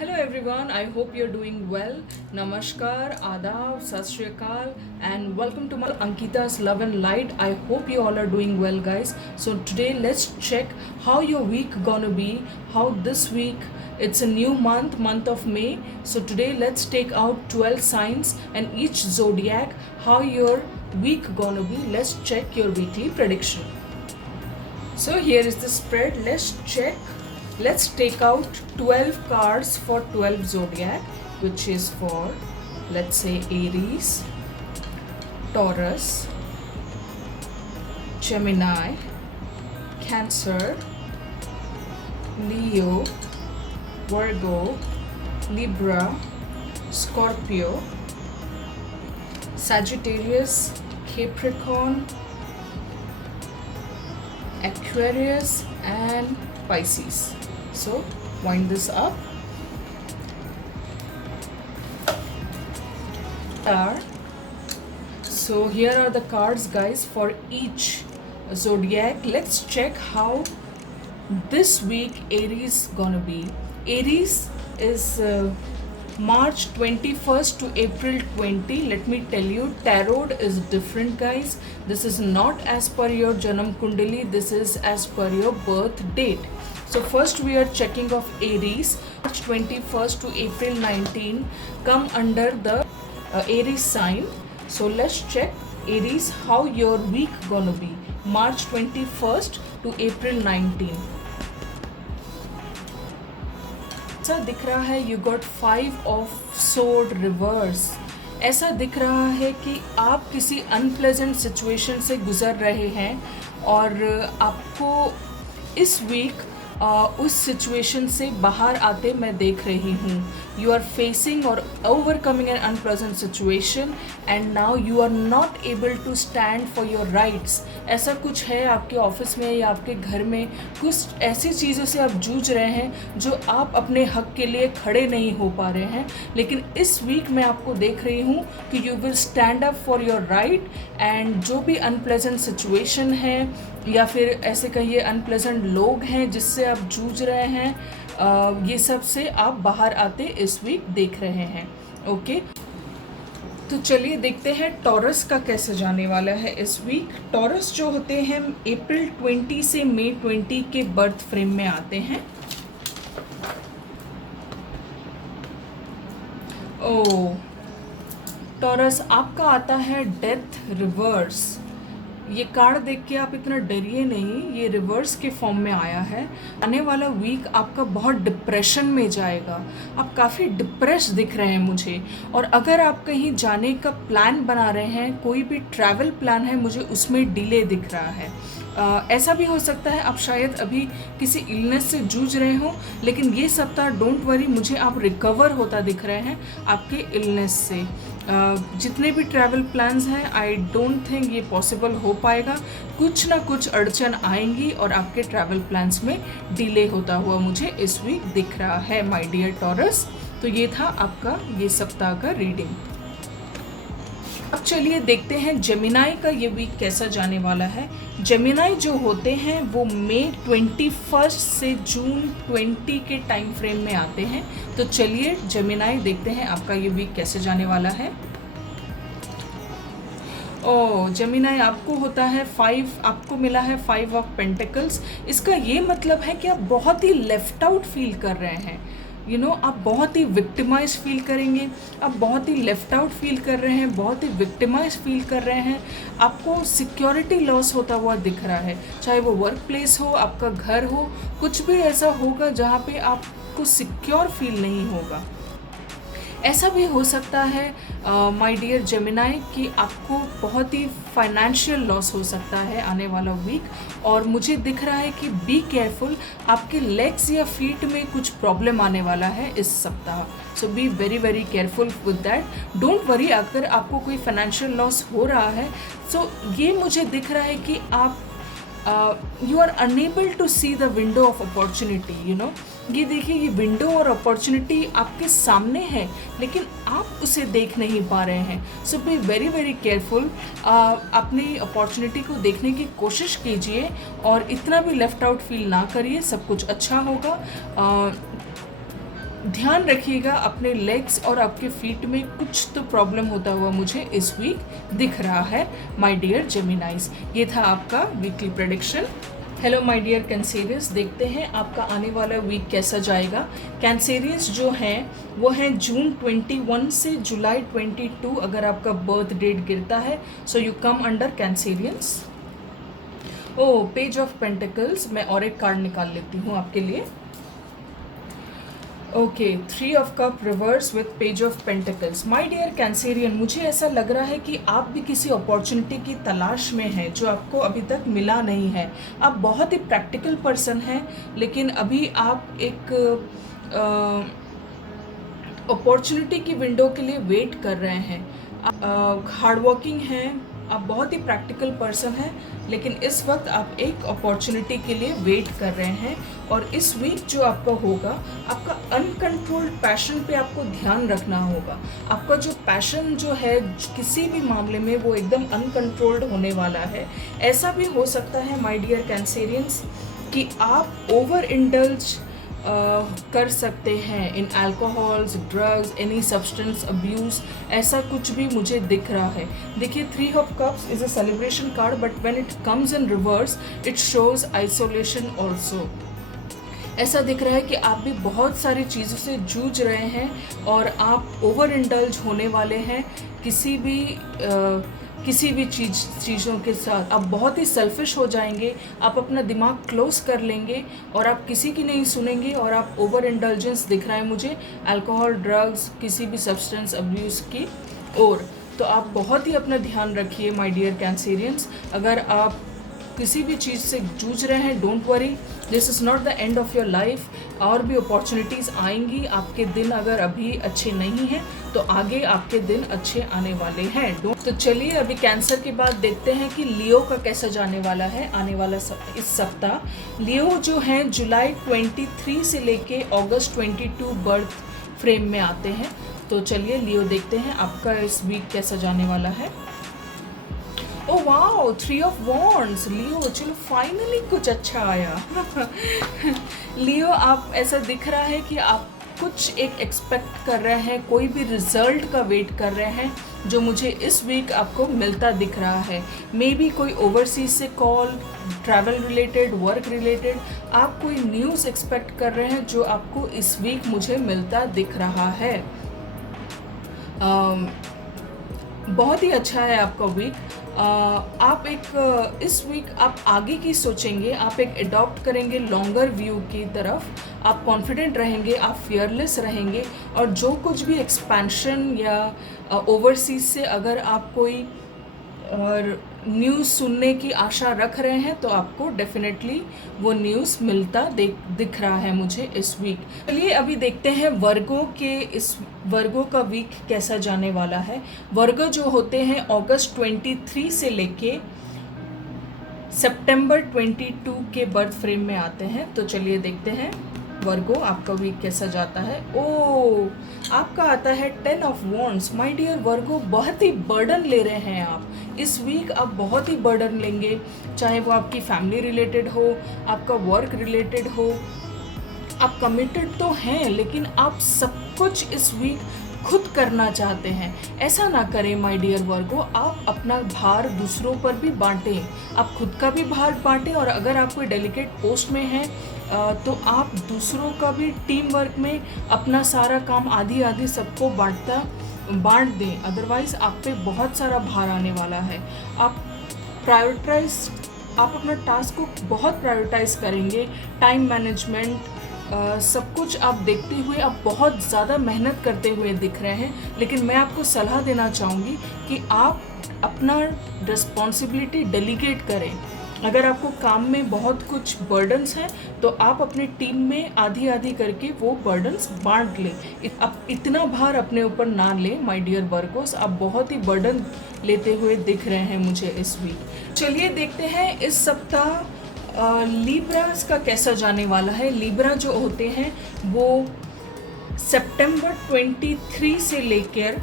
Hello everyone, I hope you're doing well. Namaskar, Adab, Sat Shri Akal, and welcome to my Ankita's Love and Light. I hope you all are doing well, guys. So today let's check how your week gonna be, how this week it's a new month of May. So today let's take out 12 signs and each zodiac, how your week gonna be. Let's check your weekly prediction. So here is the spread. Let's check. Let's take out 12 cards for 12 zodiac, which is for, let's say, Aries, Taurus, Gemini, Cancer, Leo, Virgo, Libra, Scorpio, Sagittarius, Capricorn, Aquarius and Pisces. So wind this up. So here are the cards, guys, for each zodiac. Let's check how this week Aries gonna be. Aries is March 21st to April 20. Let me tell you, tarot is different, guys. This is not as per your Janam Kundali, this is as per your birth date. So first we are checking of Aries. March 21st to April 19 come under the Aries sign. So let's check Aries, how your week gonna be. March 21st to April 19. ऐसा दिख रहा है you got 5 of sword reverse. ऐसा दिख रहा है कि आप किसी अनप्लेजेंट सिचुएशन से गुजर रहे हैं और आपको इस वीक उस सिचुएशन से बाहर आते मैं देख रही हूँ. यू आर फेसिंग और overcoming an unpleasant situation and now you are not able to stand for your rights. ऐसा कुछ है आपके ऑफिस में या आपके घर में, कुछ ऐसी चीज़ों से आप जूझ रहे हैं जो आप अपने हक के लिए खड़े नहीं हो पा रहे हैं. लेकिन इस वीक मैं आपको देख रही हूँ कि you will stand up for your right and जो भी अनप्लेजेंट सिचुएशन है या फिर ऐसे कहिए अनप्लेजेंट लोग हैं जिससे आप जूझ रहे हैं, ये सब से आप बाहर आते इस वीक देख रहे हैं. ओके, तो चलिए देखते हैं टॉरस का कैसे जाने वाला है इस वीक. टॉरस जो होते हैं अप्रैल 20 से मई 20 के बर्थ फ्रेम में आते हैं. ओ टॉरस आपका आता है डेथ रिवर्स. ये कार्ड देख के आप इतना डरिए नहीं, ये रिवर्स के फॉर्म में आया है. आने वाला वीक आपका बहुत डिप्रेशन में जाएगा. आप काफ़ी डिप्रेस दिख रहे हैं मुझे. और अगर आप कहीं जाने का प्लान बना रहे हैं, कोई भी ट्रैवल प्लान है, मुझे उसमें डिले दिख रहा है. ऐसा भी हो सकता है आप शायद अभी किसी इलनेस से जूझ रहे हो, लेकिन ये सप्ताह डोंट वरी, मुझे आप रिकवर होता दिख रहे हैं आपके इलनेस से. जितने भी ट्रैवल प्लान्स हैं आई डोंट थिंक ये पॉसिबल हो पाएगा. कुछ ना कुछ अड़चन आएंगी और आपके ट्रैवल प्लान्स में डिले होता हुआ मुझे इस वीक दिख रहा है माय डियर टॉरस. तो ये था आपका ये सप्ताह का रीडिंग. अब चलिए देखते हैं जेमिनाई का ये वीक कैसा जाने वाला है. जेमिनाई जो होते हैं वो मई 21 से जून 20 के टाइम फ्रेम में आते हैं. तो चलिए जेमिनाई देखते हैं आपका ये वीक कैसे जाने वाला है. ओ जेमिनाई आपको होता है 5, आपको मिला है 5 ऑफ पेंटिकल्स. इसका ये मतलब है कि आप बहुत ही लेफ्ट आउट फील कर रहे हैं. आप बहुत ही विक्टिमाइज फील करेंगे. आप बहुत ही लेफ्ट आउट फील कर रहे हैं, बहुत ही विक्टिमाइज फील कर रहे हैं. आपको सिक्योरिटी लॉस होता हुआ दिख रहा है. चाहे वो वर्क प्लेस हो, आपका घर हो, कुछ भी ऐसा होगा जहाँ पे आपको सिक्योर फील नहीं होगा. ऐसा भी हो सकता है माय डियर जेमिनाई कि आपको बहुत ही फाइनेंशियल लॉस हो सकता है आने वाला वीक. और मुझे दिख रहा है कि बी केयरफुल, आपके लेग्स या फीट में कुछ प्रॉब्लम आने वाला है इस सप्ताह. So be very very careful with that. Don't worry अगर आपको कोई फाइनेंशियल लॉस हो रहा है. सो ये मुझे दिख रहा है कि आप you are unable to see the window of opportunity. ये देखिए, ये विंडो और अपॉर्चुनिटी आपके सामने है लेकिन आप उसे देख नहीं पा रहे हैं. सो बी वेरी वेरी केयरफुल. अपनी अपॉर्चुनिटी को देखने की कोशिश कीजिए और इतना भी लेफ्ट आउट फील ना करिए. सब कुछ अच्छा होगा. ध्यान रखिएगा अपने लेग्स और आपके फीट में कुछ तो प्रॉब्लम होता हुआ मुझे इस वीक दिख रहा है माय डियर जेमिनाइज। ये था आपका weekly prediction. Hello my dear Cancerians, देखते हैं आपका आने वाला वीक कैसा जाएगा। कैंसेरियस जो हैं वो हैं जून 21 से जुलाई 22, अगर आपका बर्थ डेट गिरता है so you come under Cancerians. Oh, page of pentacles, मैं और एक कार्ड निकाल लेती हूँ आपके लिए। Okay, 3 of cups reverse with page of pentacles. My dear Cancerian, मुझे ऐसा लग रहा है कि आप भी किसी अपॉर्चुनिटी की तलाश में हैं जो आपको अभी तक मिला नहीं है। आप बहुत ही प्रैक्टिकल पर्सन हैं, लेकिन अभी आप एक अपॉर्चुनिटी की विंडो के लिए वेट कर रहे हैं। हार्ड वर्किंग हैं, आप बहुत ही प्रैक्टिकल पर्सन हैं, लेकिन इस वक्त आप एक अपॉर्चुनिटी के लिए वेट कर रहे हैं। और इस वीक जो आपका होगा, आपका अनकंट्रोल्ड पैशन पे आपको ध्यान रखना होगा। आपका जो पैशन जो है किसी भी मामले में वो एकदम अनकंट्रोल्ड होने वाला है। ऐसा भी हो सकता है माय डियर कैंसेरियंस कि आप ओवर इंडल्ज कर सकते हैं in alcohols, drugs, any substance abuse, ऐसा कुछ भी मुझे दिख रहा है। देखिए, 3 of cups is a celebration card, but when it comes in reverse it shows isolation also. ऐसा दिख रहा है कि आप भी बहुत सारी चीज़ों से जूझ रहे हैं और आप ओवर इंडल्ज होने वाले हैं किसी भी चीज़ों के साथ। आप बहुत ही सेल्फिश हो जाएंगे, आप अपना दिमाग क्लोज कर लेंगे और आप किसी की नहीं सुनेंगे, और आप ओवर इंडल्जेंस दिख रहा है मुझे अल्कोहल, ड्रग्स, किसी भी सब्सटेंस अब्यूज़ की ओर। तो आप बहुत ही अपना ध्यान रखिए माय डियर कैंसेरियंस। अगर आप किसी भी चीज़ से जूझ रहे हैं, don't worry, this is not the end of your life. और भी अपॉर्चुनिटीज़ आएंगी। आपके दिन अगर अभी अच्छे नहीं हैं तो आगे आपके दिन अच्छे आने वाले हैं। तो चलिए अभी कैंसर के बाद देखते हैं कि लियो का कैसा जाने वाला है आने वाला इस सप्ताह। लियो जो हैं जुलाई 23 से लेके अगस्त 22 बर्थ फ्रेम में आते हैं। तो चलिए लियो देखते हैं आपका इस वीक कैसा जाने वाला है। Oh wow, 3 of wands. Leo, चलो फाइनली कुछ अच्छा आया। लियो, आप ऐसा दिख रहा है कि आप कुछ एक एक्सपेक्ट कर रहे हैं, कोई भी रिजल्ट का वेट कर रहे हैं जो मुझे इस वीक आपको मिलता दिख रहा है। मे बी कोई ओवरसीज से call, travel related, work related, आप कोई न्यूज़ एक्सपेक्ट कर रहे हैं जो आपको इस वीक मुझे मिलता दिख रहा है। बहुत ही अच्छा है आपका वीक। आप एक इस वीक आप आगे की सोचेंगे, आप एक अडॉप्ट करेंगे लॉन्गर व्यू की तरफ। आप कॉन्फिडेंट रहेंगे, आप फियरलेस रहेंगे, और जो कुछ भी एक्सपेंशन या ओवरसीज से अगर आप कोई न्यूज़ सुनने की आशा रख रहे हैं तो आपको डेफिनेटली वो न्यूज़ मिलता दिख रहा है मुझे इस वीक। चलिए अभी देखते हैं वर्गों का वीक कैसा जाने वाला है। वर्गो जो होते हैं अगस्त 23 से लेके सितंबर 22 के बर्थ फ्रेम में आते हैं। तो चलिए देखते हैं वर्गो आपका वीक कैसा जाता है। ओह, आपका आता है 10 ऑफ वॉन्ड्स। माय डियर वर्गो, बहुत ही बर्डन ले रहे हैं आप इस वीक। आप बहुत ही बर्डन लेंगे, चाहे वो आपकी फैमिली रिलेटेड हो, आपका वर्क रिलेटेड हो। आप कमिटेड तो हैं, लेकिन आप सब कुछ इस वीक खुद करना चाहते हैं। ऐसा ना करें माय डियर वर्गो, आप अपना भार दूसरों पर भी बांटें, आप खुद का भी भार बांटें, और अगर आप कोई डेलिकेट पोस्ट में हैं तो आप दूसरों का भी टीम वर्क में अपना सारा काम आधी आधी सबको बांट दें। अदरवाइज़ आप पे बहुत सारा भार आने वाला है। आप अपना टास्क को बहुत प्रायोरिटाइज करेंगे। टाइम मैनेजमेंट सब कुछ आप देखते हुए आप बहुत ज़्यादा मेहनत करते हुए दिख रहे हैं, लेकिन मैं आपको सलाह देना चाहूँगी कि आप अपना रिस्पॉन्सिबिलिटी डेलीगेट करें। अगर आपको काम में बहुत कुछ बर्डन्स हैं तो आप अपनी टीम में आधी आधी करके वो बर्डन्स बांट लें। आप इतना भार अपने ऊपर ना लें माय डियर वर्गोस, आप बहुत ही बर्डन लेते हुए दिख रहे हैं मुझे इस वीक। चलिए देखते हैं इस सप्ताह लिब्रास का कैसा जाने वाला है। लिब्रा जो होते हैं वो सितंबर 23 से लेकर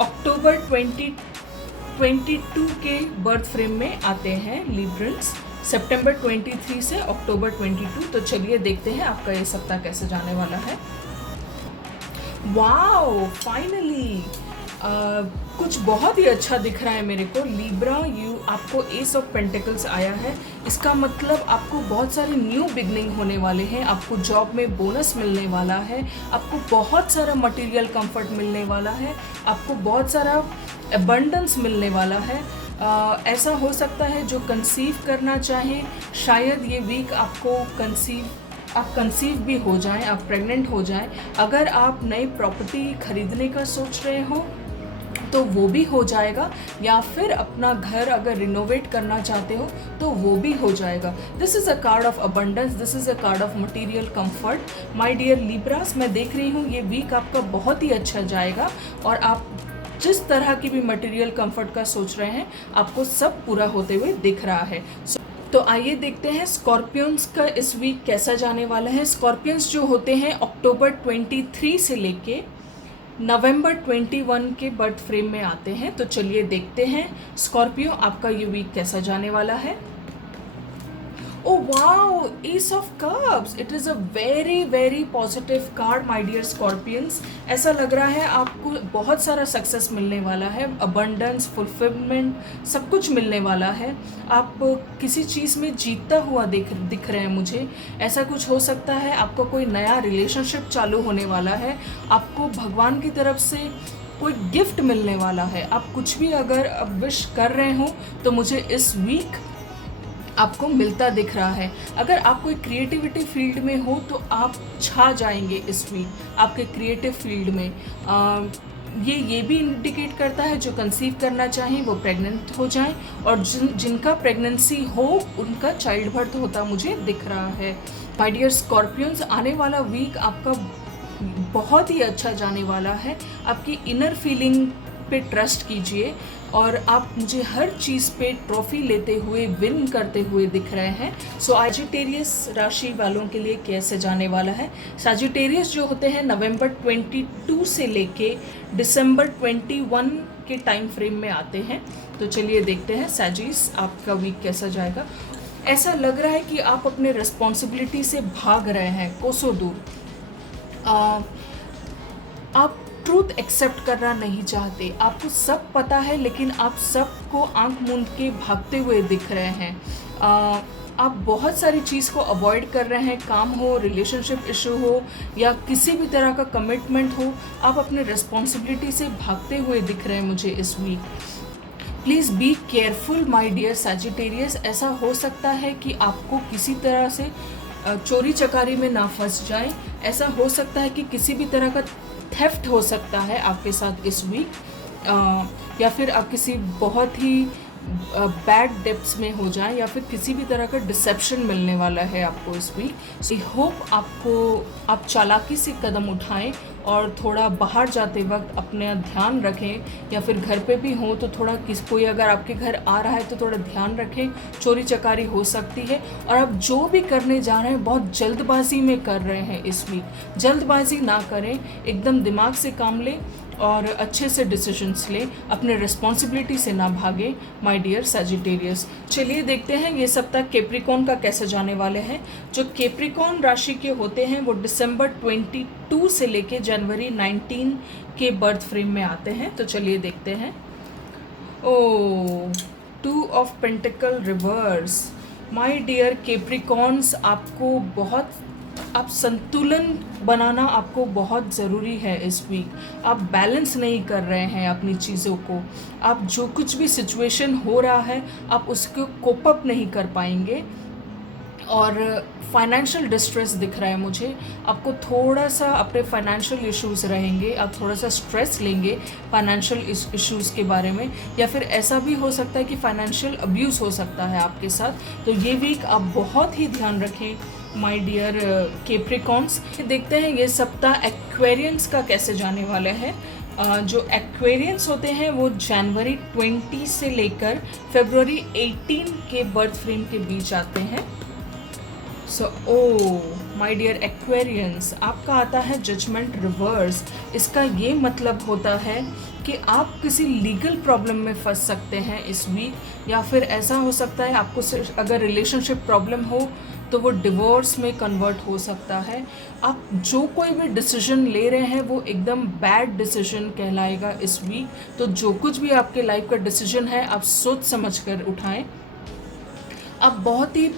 अक्टूबर 22 के बर्थ फ्रेम में आते हैं लिब्रंस, सितंबर 23 से अक्टूबर 22। तो चलिए देखते हैं आपका ये सप्ताह कैसे जाने वाला है। वाओ फाइनली कुछ बहुत ही अच्छा दिख रहा है मेरे को। लिब्रा, यू आपको एस ऑफ पेंटिकल्स आया है। इसका मतलब आपको बहुत सारे न्यू बिगनिंग होने वाले हैं, आपको जॉब में बोनस मिलने वाला है, आपको बहुत सारा मटेरियल कंफर्ट मिलने वाला है, आपको बहुत सारा अबंडेंस मिलने वाला है। ऐसा हो सकता है जो कंसीव करना चाहें, शायद ये वीक आपको आप कंसीव भी हो जाएं, आप प्रेग्नेंट हो जाएं। अगर आप नई प्रॉपर्टी खरीदने का सोच रहे हो तो वो भी हो जाएगा, या फिर अपना घर अगर रिनोवेट करना चाहते हो तो वो भी हो जाएगा। This is a card of abundance, this is a card of material comfort. My dear Libras, मैं देख रही हूँ ये वीक आपका बहुत ही अच्छा जाएगा, और आप जिस तरह की भी मटेरियल कंफर्ट का सोच रहे हैं आपको सब पूरा होते हुए दिख रहा है। तो आइए देखते हैं स्कॉर्पियंस का इस वीक कैसा जाने वाला है। स्कॉर्पियंस जो होते हैं अक्टूबर 23 से लेके नवंबर 21 के बर्थ फ्रेम में आते हैं। तो चलिए देखते हैं स्कॉर्पियो आपका ये वीक कैसा जाने वाला है। Oh wow, ace of cups, it is a very very positive card my dear Scorpions. ऐसा लग रहा है आपको बहुत सारा सक्सेस मिलने वाला है, अबंडेंस, फुलफिलमेंट, सब कुछ मिलने वाला है। आप किसी चीज़ में जीतता हुआ दिख रहे हैं मुझे। ऐसा कुछ हो सकता है आपको कोई नया रिलेशनशिप चालू होने वाला है, आपको भगवान की तरफ से कोई गिफ्ट मिलने वाला है। आप कुछ भी अगर अब विश कर रहे हो तो मुझे इस वीक आपको मिलता दिख रहा है। अगर आप कोई क्रिएटिविटी फील्ड में हो तो आप छा जाएंगे इस वीक आपके क्रिएटिव फील्ड में। ये भी इंडिकेट करता है जो कंसीव करना चाहें वो प्रेग्नेंट हो जाएं, और जिनका प्रेगनेंसी हो उनका चाइल्ड बर्थ होता मुझे दिख रहा है। माय डियर स्कॉर्पियंस, आने वाला वीक आपका बहुत ही अच्छा जाने वाला है। आपकी इनर फीलिंग पे ट्रस्ट कीजिए, और आप मुझे हर चीज़ पे ट्रॉफी लेते हुए, विन करते हुए दिख रहे हैं। सो सैजिटेरियस राशि वालों के लिए कैसे जाने वाला है। सैजिटेरियस जो होते हैं नवंबर 22 से लेके दिसंबर 21 के टाइम फ्रेम में आते हैं। तो चलिए देखते हैं सैजिस आपका वीक कैसा जाएगा। ऐसा लग रहा है कि आप अपने रिस्पॉन्सिबिलिटी से भाग रहे हैं कोसों दूर। आप ट्रूथ एक्सेप्ट करना नहीं चाहते, आपको सब पता है लेकिन आप सबको आंख मूंद के भागते हुए दिख रहे हैं। आप बहुत सारी चीज़ को अवॉइड कर रहे हैं, काम हो, रिलेशनशिप इशू हो, या किसी भी तरह का कमिटमेंट हो, आप अपने रिस्पॉन्सिबिलिटी से भागते हुए दिख रहे हैं मुझे इस week. Please be careful my dear Sagittarius. ऐसा हो सकता है कि आपको किसी तरह से चोरी चकारी में ना फंस जाएं। ऐसा हो सकता है कि किसी भी तरह का थेफ्ट हो सकता है आपके साथ इस वीक, या फिर आप किसी बहुत ही बैड डेप्थ्स में हो जाएं, या फिर किसी भी तरह का डिसेप्शन मिलने वाला है आपको इस वीक। आई होप आप चालाकी से कदम उठाएं, और थोड़ा बाहर जाते वक्त अपना ध्यान रखें, या फिर घर पे भी हो तो थोड़ा कोई अगर आपके घर आ रहा है तो थोड़ा ध्यान रखें, चोरी चकारी हो सकती है। और आप जो भी करने जा रहे हैं बहुत जल्दबाजी में कर रहे हैं इस वीक। जल्दबाजी ना करें, एकदम दिमाग से काम लें और अच्छे से डिसीजंस लें, अपने रिस्पॉन्सिबिलिटी से ना भागें माय डियर सैजिटेरियस। चलिए देखते हैं ये सप्ताह कैप्रिकॉर्न का कैसे जाने वाले हैं। जो कैप्रिकॉर्न राशि के होते हैं वो दिसंबर 22 से लेके जनवरी 19 के बर्थ फ्रेम में आते हैं। तो चलिए देखते हैं। Oh, 2 of pentacle reverse. My dear Capricorns, आप संतुलन बनाना आपको बहुत ज़रूरी है इस वीक। आप बैलेंस नहीं कर रहे हैं अपनी चीज़ों को। आप जो कुछ भी सिचुएशन हो रहा है आप उसको कोप अप नहीं कर पाएंगे, और फाइनेंशियल डिस्ट्रेस दिख रहा है मुझे। आपको थोड़ा सा अपने फाइनेंशियल इश्यूज़ रहेंगे, आप थोड़ा सा स्ट्रेस लेंगे फाइनेंशियल इश्यूज़ के बारे में, या फिर ऐसा भी हो सकता है कि फाइनेंशियल अब्यूज़ हो सकता है आपके साथ। तो ये वीक आप बहुत ही ध्यान रखें माय डियर कैप्रिकॉर्न्स। देखते हैं ये सप्ताह एक्वेरियंस का कैसे जाने वाला है। जो एक्वेरियंस होते हैं वो जनवरी 20 से लेकर फरवरी 18 के बर्थ फ्रेम के बीच आते हैं। सो माय डियर एक्वेरियंस, आपका आता है जजमेंट रिवर्स। इसका ये मतलब होता है कि आप किसी लीगल प्रॉब्लम में फंस सकते हैं इस वीक, या फिर ऐसा हो सकता है आपको अगर रिलेशनशिप प्रॉब्लम हो तो वो डिवोर्स में कन्वर्ट हो सकता है। आप जो कोई भी डिसीजन ले रहे हैं वो एकदम बैड डिसीजन कहलाएगा इस वीक। तो जो कुछ भी आपके लाइफ का डिसीजन है आप सोच समझ कर उठाएं। अब बहुत ही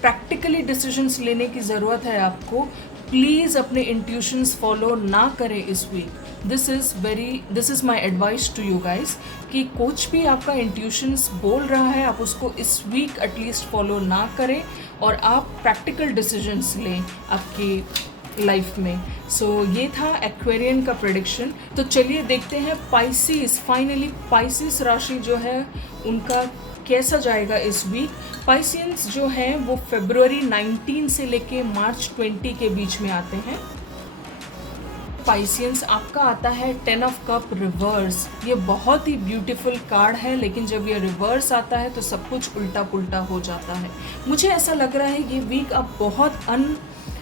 प्रैक्टिकली डिसीजंस लेने की ज़रूरत है आपको। प्लीज़ अपने इंट्यूशंस फॉलो ना करें इस week. This is my advice to you guys कि कुछ भी आपका इंट्यूशंस बोल रहा है आप उसको इस वीक एटलीस्ट फॉलो ना करें और आप प्रैक्टिकल डिसीजंस लें आपकी लाइफ में। सो ये था एक्वेरियन का प्रेडिक्शन। तो चलिए देखते हैं पाइसिस, फाइनली पाइसिस राशि जो है उनका कैसा जाएगा इस वीक। पाइसियंस जो हैं वो फरवरी 19 से लेके मार्च 20 के बीच में आते हैं। पाइसियंस आपका आता है 10 ऑफ कप रिवर्स। ये बहुत ही ब्यूटीफुल कार्ड है, लेकिन जब ये रिवर्स आता है तो सब कुछ उल्टा पुल्टा हो जाता है। मुझे ऐसा लग रहा है ये वीक आप बहुत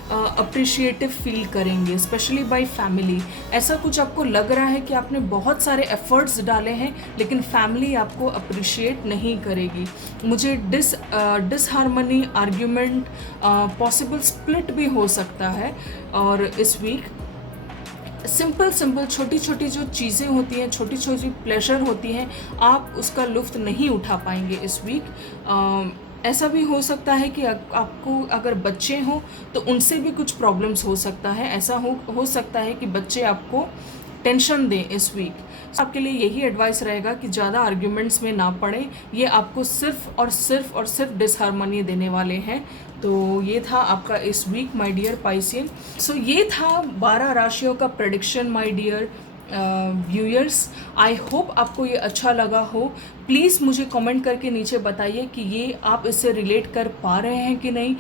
अप्रिशिएटिव फील करेंगे, स्पेशली बाय फैमिली। ऐसा कुछ आपको लग रहा है कि आपने बहुत सारे एफर्ट्स डाले हैं लेकिन फैमिली आपको अप्रिशिएट नहीं करेगी। मुझे डिसहार्मनी, आर्ग्यूमेंट, पॉसिबल स्प्लिट भी हो सकता है। और इस वीक सिंपल छोटी छोटी जो चीज़ें होती हैं, छोटी छोटी प्लेजर होती हैं, आप उसका लुत्फ़ नहीं उठा पाएंगे इस वीक। ऐसा भी हो सकता है कि आपको अगर बच्चे हों तो उनसे भी कुछ प्रॉब्लम्स हो सकता है। ऐसा हो सकता है कि बच्चे आपको टेंशन दें इस वीक। आपके लिए यही एडवाइस रहेगा कि ज़्यादा आर्ग्यूमेंट्स में ना पड़ें, ये आपको सिर्फ डिसहार्मनी देने वाले हैं। तो ये था आपका इस week my dear Piscean. So ये था 12 राशियों का prediction my dear viewers. I hope आपको ये अच्छा लगा हो। प्लीज़ मुझे कमेंट करके नीचे बताइए कि ये आप इससे रिलेट कर पा रहे हैं कि नहीं।